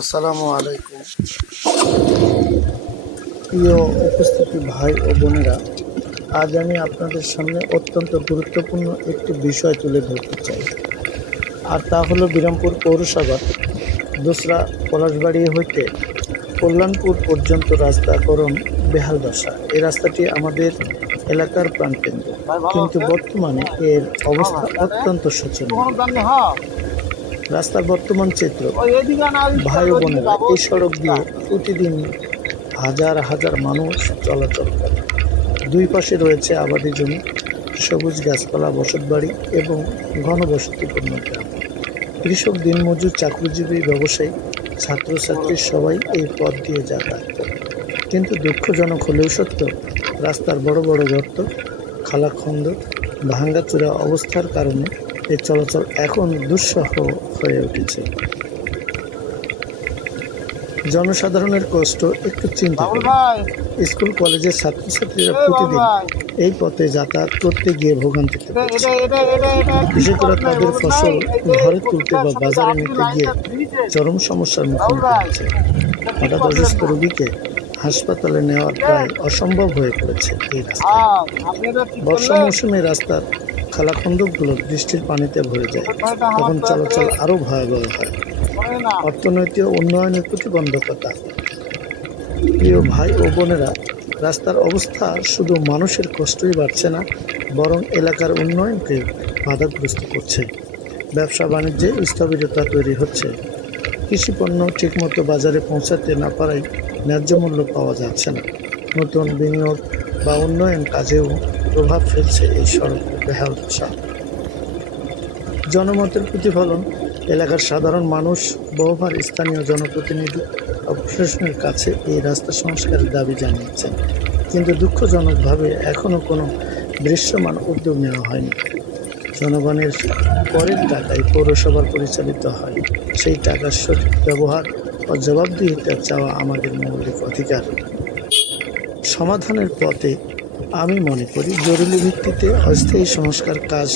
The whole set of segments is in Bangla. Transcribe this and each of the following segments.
আসসালামু আলাইকুম। প্রিয় উপস্থিতি ভাই ও বোনেরা, আজ আমি আপনাদের সামনে অত্যন্ত গুরুত্বপূর্ণ একটি বিষয় তুলে ধরতে চাই, আর তা হলো বিরামপুর পৌরসভার দোসরা পলাশবাড়ি হইতে কল্যাণপুর পর্যন্ত রাস্তাকরণ বেহাল দশা। এই রাস্তাটি আমাদের এলাকার প্রাণকেন্দ্র, কিন্তু বর্তমানে এর অবস্থা অত্যন্ত শোচনীয়। রাস্তার বর্তমান চিত্র, ভাই ও বোনেরা, এই সড়ক দিয়ে প্রতিদিন হাজার হাজার মানুষ চলাচল করে। দুই পাশে রয়েছে আবাদি জমি, সবুজ গাছপালা, বসতবাড়ি এবং ঘনবসতিপূর্ণ গ্রাম। কৃষক, দিনমজুর, চাকরিজীবী, ব্যবসায়ী, ছাত্রছাত্রী সবাই এই পথ দিয়ে যাতায়াত করে। কিন্তু দুঃখজনক হলেও সত্য, রাস্তার বড় বড় গর্ত, খালাখন্দ, ভাঙ্গাচোরা অবস্থার কারণে এই চলাচল এখন দুঃসহ হয়ে উঠেছে। জনসাধারণের কষ্ট একটু চিন্তা করুন। স্কুল কলেজের ছাত্রছাত্রীরা প্রতিদিন এই পথে যাতায়াত করতে গিয়ে ভোগান্তিতে পড়ছে। বিশেষ করে তাদের ফসল ঘরে তুলতে বা বাজারে নিতে গিয়ে চরম সমস্যার মুখোমুখি হচ্ছে। হঠাৎ অসুস্থ রোগীকে হাসপাতালে নেওয়ার প্রায় অসম্ভব হয়ে পড়েছে এই রাস্তায়। বর্ষা মৌসুমে রাস্তার খালাখন্দকগুলো বৃষ্টির পানিতে ভরে যায়, তখন চলাচল আরও ভয়াবহ হয়। অর্থনৈতিক উন্নয়নের প্রতিবন্ধকতা। প্রিয় ভাই ও বোনেরা, রাস্তার অবস্থা শুধু মানুষের কষ্টই বাড়ছে না, বরং এলাকার উন্নয়নকে বাধাগ্রস্ত করছে। ব্যবসা বাণিজ্যে স্থবিরতা তৈরি হচ্ছে। কৃষিপণ্য ঠিকমতো বাজারে পৌঁছাতে না পারায় ন্যায্য মূল্য পাওয়া যাচ্ছে না। নতুন বিনিয়োগ বা উন্নয়ন কাজেও প্রভাব ফেলছে এই সড়কের বেহাল দশা। জনমতের প্রতিফলন, এলাকার সাধারণ মানুষ বহুবার স্থানীয় জনপ্রতিনিধি ও প্রশাসনের কাছে এই রাস্তা সংস্কারের দাবি জানিয়েছেন, কিন্তু দুঃখজনকভাবে এখনও কোনো দৃশ্যমান উদ্যোগ নেওয়া হয়নি। জনগণের করের টাকায় পৌরসভার পরিচালিত হয়, সেই টাকার সঠিক ব্যবহার ও জবাবদিহিতা চাওয়া আমাদের মৌলিক অধিকার। সমাধানের পথে আমি মনে করি জরুরি ভিত্তিতে অস্থায়ী সংস্কার কাজ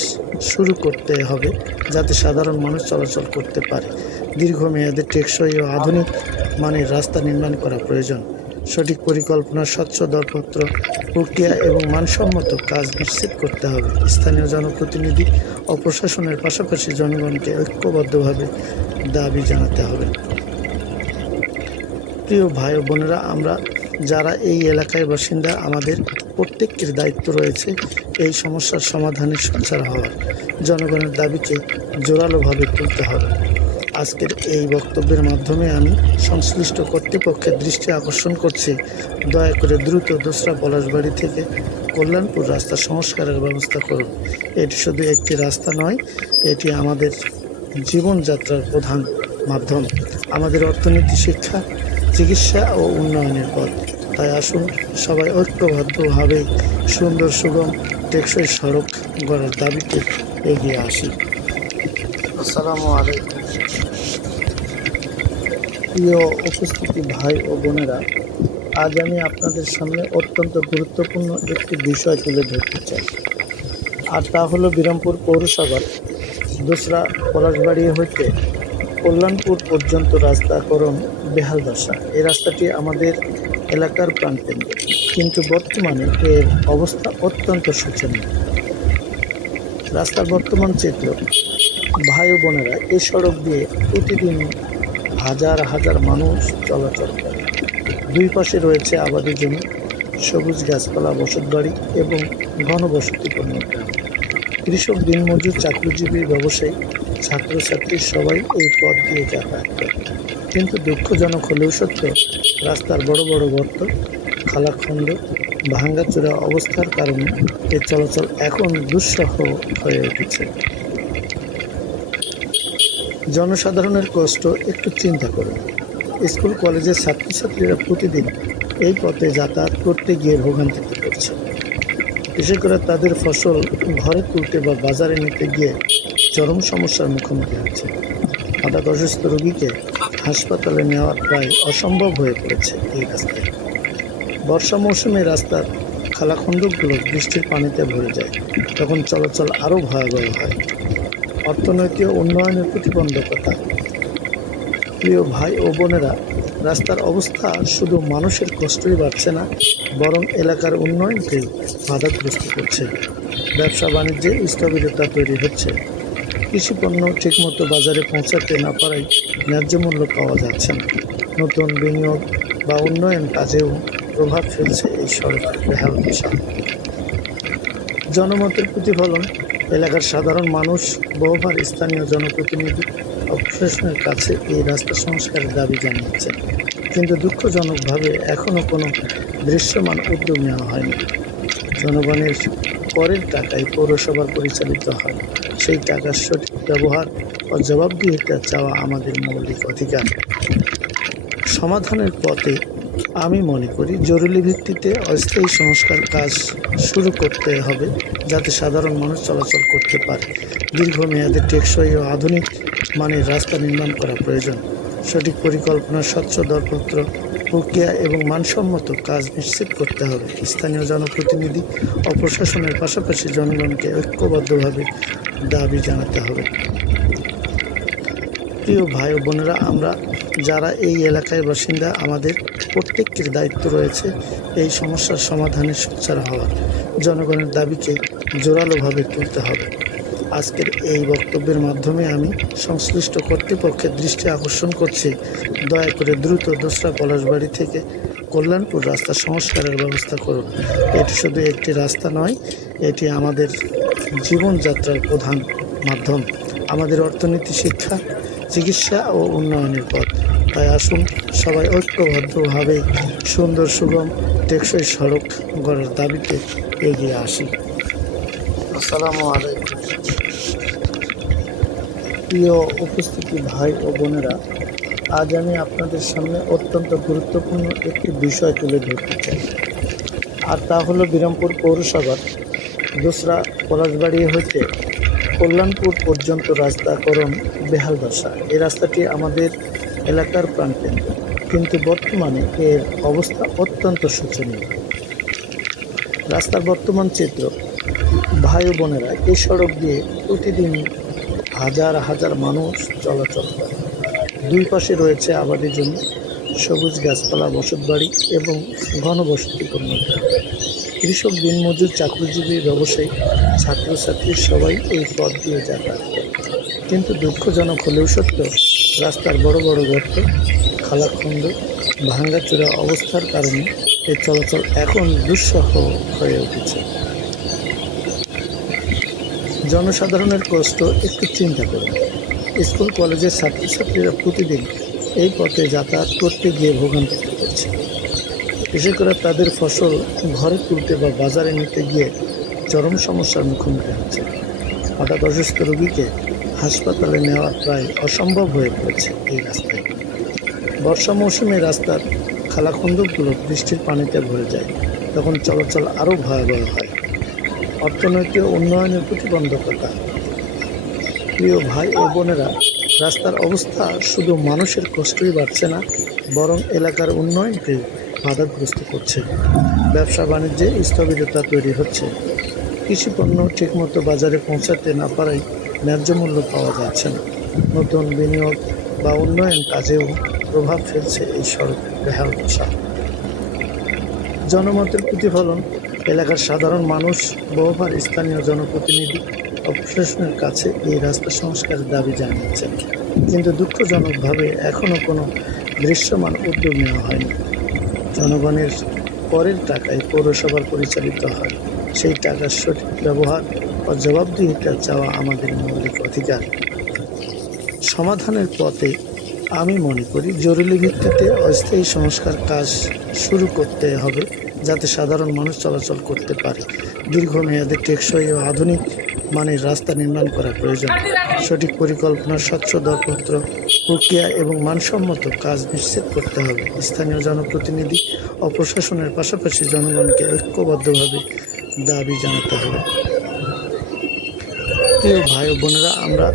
শুরু করতে হবে, যাতে সাধারণ মানুষ চলাচল করতে পারে। দীর্ঘমেয়াদে টেকসই ও আধুনিক মানের রাস্তা নির্মাণ করা প্রয়োজন। সঠিক পরিকল্পনা, স্বচ্ছ দরপত্র প্রক্রিয়া এবং মানসম্মত কাজ নিশ্চিত করতে হবে। স্থানীয় জনপ্রতিনিধি ও প্রশাসনের পাশাপাশি জনগণকে ঐক্যবদ্ধভাবে দাবি জানাতে হবে। প্রিয় ভাই ও বোনেরা, আমরা যারা এই এলাকায় বাসিন্দা, আমাদের প্রত্যেকের দায়িত্ব রয়েছে এই সমস্যার সমাধানের সোচ্চার হওয়ার। জনগণের দাবিকে জোরালোভাবে তুলতে হবে। আজকের এই বক্তব্যের মাধ্যমে আমি সংশ্লিষ্ট কর্তৃপক্ষের দৃষ্টি আকর্ষণ করছি, দয়া করে দ্রুত দোসরা পলাশবাড়ি থেকে কল্যাণপুর রাস্তা সংস্কারের ব্যবস্থা করুন। এটি শুধু একটি রাস্তা নয়, এটি আমাদের জীবনযাত্রার প্রধান মাধ্যম, আমাদের অর্থনীতি, শিক্ষা, চিকিৎসা ও উন্নয়নের পথ। তাই আসুন সবাই ঐক্যবদ্ধভাবে সুন্দর, সুগম, টেকসই সড়ক গড়ার দাবিতে এগিয়ে আসি। আসসালামু আলাইকুম। প্রিয় উপস্থিতি ভাই ও বোনেরা, আজ আমি আপনাদের সামনে অত্যন্ত গুরুত্বপূর্ণ একটি বিষয় তুলে ধরতে চাই, আর তা হলো বিরামপুর পৌরসভার দোসরা পলাশবাড়ি হইতে কল্যাণপুর পর্যন্ত রাস্তাকরণ বেহাল দশা। এই রাস্তাটি আমাদের এলাকার প্রাণকেন্দ্র, কিন্তু বর্তমানে এর অবস্থা অত্যন্ত শোচনীয়। রাস্তার বর্তমান চিত্র, ভাই ও বোনেরা, এই সড়ক দিয়ে প্রতিদিন হাজার হাজার মানুষ চলাচল করে। দুই পাশে রয়েছে আবাদি জমি, সবুজ গাছপালা, বসতবাড়ি এবং ঘনবসতিপূর্ণ গ্রাম। কৃষক, দিনমজুর, চাকরিজীবী, ব্যবসায়ী, ছাত্রছাত্রী সবাই এই পথ দিয়ে যাতায়াত করে। কিন্তু দুঃখজনক হলেও সত্য, রাস্তার বড় বড় গর্ত, খালাখন্দ, ভাঙ্গাচোরা অবস্থার কারণে এই চলাচল এখন দুঃসহ হয়ে উঠেছে। জনসাধারণের কষ্ট একটু চিন্তা করুন। স্কুল কলেজের ছাত্রছাত্রীরা প্রতিদিন এই পথে যাতায়াত করতে গিয়ে ভোগান্তিতে পড়ছে। বিশেষ করে তাদের ফসল ঘরে তুলতে বা বাজারে নিতে গিয়ে চরম সমস্যার মুখোমুখি হচ্ছে। হঠাৎ অসুস্থ রোগীকে হাসপাতালে নেওয়ার প্রায় অসম্ভব হয়ে পড়েছে এই রাস্তায়। বর্ষা মৌসুমে রাস্তার খালাখন্দকগুলো বৃষ্টির পানিতে ভরে যায়, তখন চলাচল আরও ভয়াবহ হয়। অর্থনৈতিক উন্নয়নের প্রতিবন্ধকতা। প্রিয় ভাই ও বোনেরা, রাস্তার অবস্থা শুধু মানুষের কষ্টই বাড়ছে না, বরং এলাকার উন্নয়নকে বাধাগ্রস্ত করছে। ব্যবসা বাণিজ্যে স্থবিরতা তৈরি হচ্ছে। কৃষিপণ্য ঠিকমতো বাজারে পৌঁছাতে না পারায় ন্যায্য মূল্য পাওয়া যাচ্ছে না। নতুন বিনিয়োগ বা উন্নয়ন কাজেও প্রভাব ফেলছে এই সড়কের বেহাল দশা। জনমতের প্রতিফলন, এলাকার সাধারণ মানুষ বহুবার স্থানীয় জনপ্রতিনিধি ও প্রশাসনের কাছে এই রাস্তা সংস্কারের দাবি জানিয়েছে, কিন্তু দুঃখজনকভাবে এখনও কোনো দৃশ্যমান উদ্যোগ নেওয়া হয়নি। জনগণের করের টাকায় পৌরসভার পরিচালিত হয়, সেই টাকার সঠিক ব্যবহার ও জবাবদিহিতা চাওয়া আমাদের মৌলিক অধিকার। সমাধানের পথে আমি মনে করি জরুরি ভিত্তিতে অস্থায়ী সংস্কার কাজ শুরু করতে হবে, যাতে সাধারণ মানুষ চলাচল করতে পারে। দীর্ঘমেয়াদে টেকসই ও আধুনিক মানের রাস্তা নির্মাণ করা প্রয়োজন। সঠিক পরিকল্পনা, স্বচ্ছ দরপত্র প্রক্রিয়া এবং মানসম্মত কাজ নিশ্চিত করতে হবে। স্থানীয় জনপ্রতিনিধি ও প্রশাসনের পাশাপাশি জনগণকে ঐক্যবদ্ধভাবে দাবি জানাতে হবে। প্রিয় ভাই ও বোনেরা, আমরা যারা এই এলাকায় বাসিন্দা, আমাদের প্রত্যেকের দায়িত্ব রয়েছে এই সমস্যার সমাধানে সোচ্চার হওয়ার। জনগণের দাবিকে জোরালোভাবে তুলতে হবে। আজকের এই বক্তব্যের মাধ্যমে আমি সংশ্লিষ্ট কর্তৃপক্ষের দৃষ্টি আকর্ষণ করছি, দয়া করে দ্রুত দোসরা পলাশবাড়ি থেকে কল্যাণপুর রাস্তা সংস্কারের ব্যবস্থা করুন। এটি শুধু একটি রাস্তা নয়, এটি আমাদের জীবনযাত্রার প্রধান মাধ্যম, আমাদের অর্থনীতি, শিক্ষা, চিকিৎসা ও উন্নয়নের পথ। তাই আসুন সবাই ঐক্যবদ্ধভাবে সুন্দর, সুগম, টেকসই সড়ক গড়ার দাবিতে এগিয়ে আসি। আসসালামু আলাইকুম। প্রিয় উপস্থিতি ভাই ও বোনেরা, আজ আমি আপনাদের সামনে অত্যন্ত গুরুত্বপূর্ণ একটি বিষয় তুলে ধরতে চাই, আর তা হলো বিরামপুর পৌরসভার দোসরা পলাশবাড়ি হইতে কল্যাণপুর পর্যন্ত রাস্তাকরণ বেহাল দশা। এই রাস্তাটি আমাদের এলাকার প্রাণকেন্দ্র, কিন্তু বর্তমানে এর অবস্থা অত্যন্ত শোচনীয়। রাস্তার বর্তমান চিত্র, ভাই ও বোনেরা, এই সড়ক দিয়ে প্রতিদিন হাজার হাজার মানুষ চলাচল করে। দুই পাশে রয়েছে আবাদি জমি, সবুজ গাছপালা, বসতবাড়ি এবং ঘনবসতিপূর্ণ গ্রাম। কৃষক, দিনমজুর, চাকরিজীবী, ব্যবসায়ী, ছাত্রছাত্রী সবাই এই পথ দিয়ে যাতায়াত করে। কিন্তু দুঃখজনক হলেও সত্য, রাস্তার বড় বড় গর্ত, খালাখন্দ, ভাঙ্গাচোরা অবস্থার কারণে এই চলাচল এখন দুঃসহ হয়ে উঠেছে। জনসাধারণের কষ্ট একটু চিন্তা করুন। স্কুল কলেজের ছাত্রছাত্রীরা প্রতিদিন এই পথে যাতায়াত করতে গিয়ে ভোগান্তিতে পড়ছে। কৃষকরা তাদের ফসল ঘরে তুলতে বা বাজারে নিতে গিয়ে চরম সমস্যার মুখোমুখি হচ্ছে। হঠাৎ অসুস্থ রোগীকে হাসপাতালে নেওয়া প্রায় অসম্ভব হয়ে পড়েছে এই রাস্তায়। বর্ষা মৌসুমে রাস্তার খালাখন্দকগুলো বৃষ্টির পানিতে ভরে যায়, তখন চলাচল আরও ভয়াবহ হয়। অর্থনৈতিক উন্নয়নের প্রতিবন্ধকতা। প্রিয় ভাই ও বোনেরা, রাস্তার অবস্থা শুধু মানুষের কষ্টই বাড়ছে না, বরং এলাকার উন্নয়নকে বাধাগ্রস্ত করছে। ব্যবসা বাণিজ্যে স্থবিরতা তৈরি হচ্ছে। কৃষিপণ্য ঠিকমতো বাজারে পৌঁছাতে না পারায় ন্যায্য মূল্য পাওয়া যাচ্ছে না। নতুন বিনিয়োগ বা উন্নয়ন কাজেও প্রভাব ফেলছে এই সড়কের বেহাল দশা। জনমতের প্রতিফলন, এলাকার সাধারণ মানুষ বহুবার স্থানীয় জনপ্রতিনিধি ও প্রশাসনের কাছে এই রাস্তা সংস্কারের দাবি জানিয়েছেন, কিন্তু দুঃখজনকভাবে এখনও কোনো দৃশ্যমান উদ্যোগ নেওয়া হয়নি। জনগণের করের টাকায় পৌরসভার পরিচালিত হয়, সেই টাকার সঠিক ব্যবহার ও জবাবদিহিতা চাওয়া আমাদের মৌলিক অধিকার। সমাধানের পথে আমি মনে করি জরুরি ভিত্তিতে অস্থায়ী সংস্কার কাজ শুরু করতে হবে, যাতে সাধারণ মানুষ চলাচল করতে পারে। দীর্ঘমেয়াদে টেকসই ও আধুনিক মানের রাস্তা নির্মাণ করা প্রয়োজন। সঠিক পরিকল্পনা, স্বচ্ছ দরপত্র প্রক্রিয়া এবং মানসম্মত কাজ নিশ্চিত করতে হবে। স্থানীয় জনপ্রতিনিধি ও প্রশাসনের পাশাপাশি জনগণকে ঐক্যবদ্ধভাবে দাবি জানাতে হবে। প্রিয় ভাই ও বোনেরা, আমরা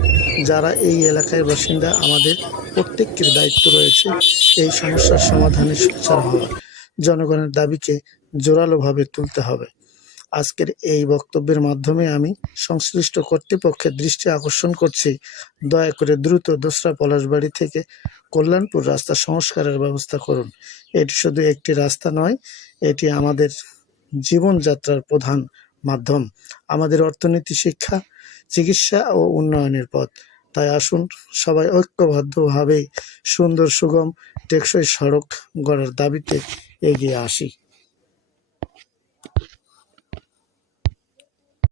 যারা এই এলাকায় বাসিন্দা, আমাদের প্রত্যেকের দায়িত্ব রয়েছে এই সমস্যার সমাধানে সোচ্চার হওয়ার। জনগণের দাবিকে জোরালোভাবে তুলতে হবে। আজকের এই বক্তব্যের মাধ্যমে আমি সংশ্লিষ্ট কর্তৃপক্ষের দৃষ্টি আকর্ষণ করছি, দয়া করে দ্রুত দোসরা পলাশবাড়ি থেকে কল্যাণপুর রাস্তা সংস্কারের ব্যবস্থা করুন। এটি শুধু একটি রাস্তা নয়, এটি আমাদের জীবনযাত্রার প্রধান মাধ্যম, আমাদের অর্থনীতি, শিক্ষা, চিকিৎসা ও উন্নয়নের পথ। তাই আসুন সবাই ঐক্যবদ্ধভাবে সুন্দর, সুগম, টেকসই সড়ক গড়ার দাবিতে এগিয়ে আসি।